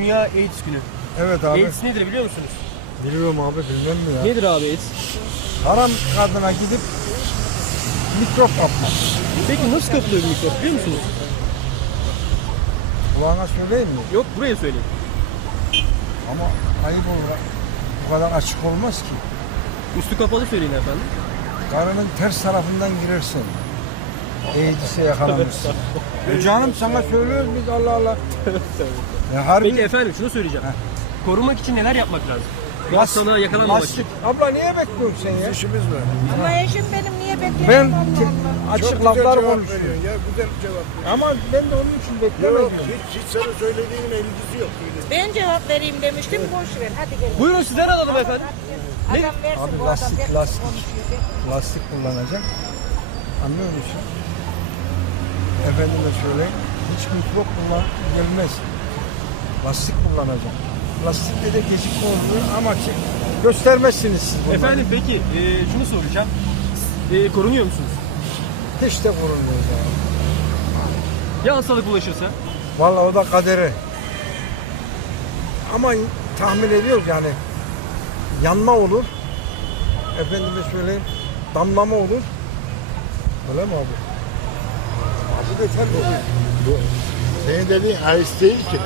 Dünya AIDS günü. Evet abi. AIDS nedir biliyor musunuz? Biliyorum abi bilmem mi ya. Nedir abi AIDS? Haram kadına gidip mikrop atmak. Peki nasıl kapılıyor mikrof, biliyor musunuz? Kulağına söyleyeyim mi? Yok buraya söyleyeyim. Ama ayıp olur. Bu kadar açık olmaz ki. Üstü kapalı söyleyin efendim. Karının ters tarafından girersin. Eğitisi yakalamış. e canım sana yani, söylüyoruz biz Allah Allah. e harbi... Peki efendim şunu söyleyeceğim. Heh. Korunmak için neler yapmak lazım? Bir Mas, Abla niye bekliyorsun sen ya? Eşimiz var. Ama ha. eşim benim niye bekliyorsun? ben Allah Allah. Açık laflar konuşuyor. Ya güzel cevap veriyor. Ama ben de onun için beklemedim. Yok hiç, hiç sana söylediğin elbisi yok. Öyle. Ben cevap vereyim demiştim. Evet. Boş ver. Hadi gelin. Buyurun sizden alalım efendim. Adam. adam versin Abi, bu lastik, adam. Lastik, lastik. Lastik kullanacak. Anlıyor musun? Efendime şöyle Hiç mikro kullanılmaz. Plastik kullanacağım. Plastikte de geçik olmuyor ama göstermezsiniz siz bunları. Efendim onları. peki e, şunu soracağım. E, korunuyor musunuz? Hiç de korunmuyoruz abi. Yani. Ya hastalık bulaşırsa? Vallahi o da kaderi. Ama tahmin ediyoruz yani. Yanma olur. Efendime şöyle Damlama olur. Öyle mi abi? Abi de sen bu, Senin dediğin ayıs değil Bana ki.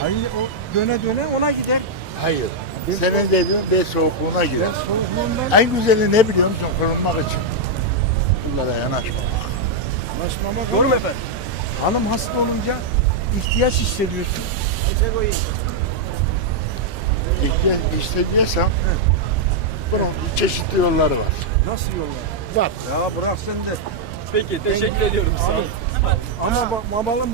Hayır o döne döne ona gider. Hayır. Ben Senin Bilmiyorum. dediğin de soğukluğuna gider. Ben soğukluğundan... En güzeli ne biliyor musun? Korunmak için. Bunlara yanaşmamak. Yanaşmamak Doğru mu efendim? Hanım hasta olunca ihtiyaç hissediyorsun. Ece şey koyayım. İhtiyaç işte hissediyorsan bunun evet. çeşitli yolları var. Nasıl yollar? Var. Ya bırak sen de. Peki teşekkür ben ediyorum sağ olun. Evet. Ama babalım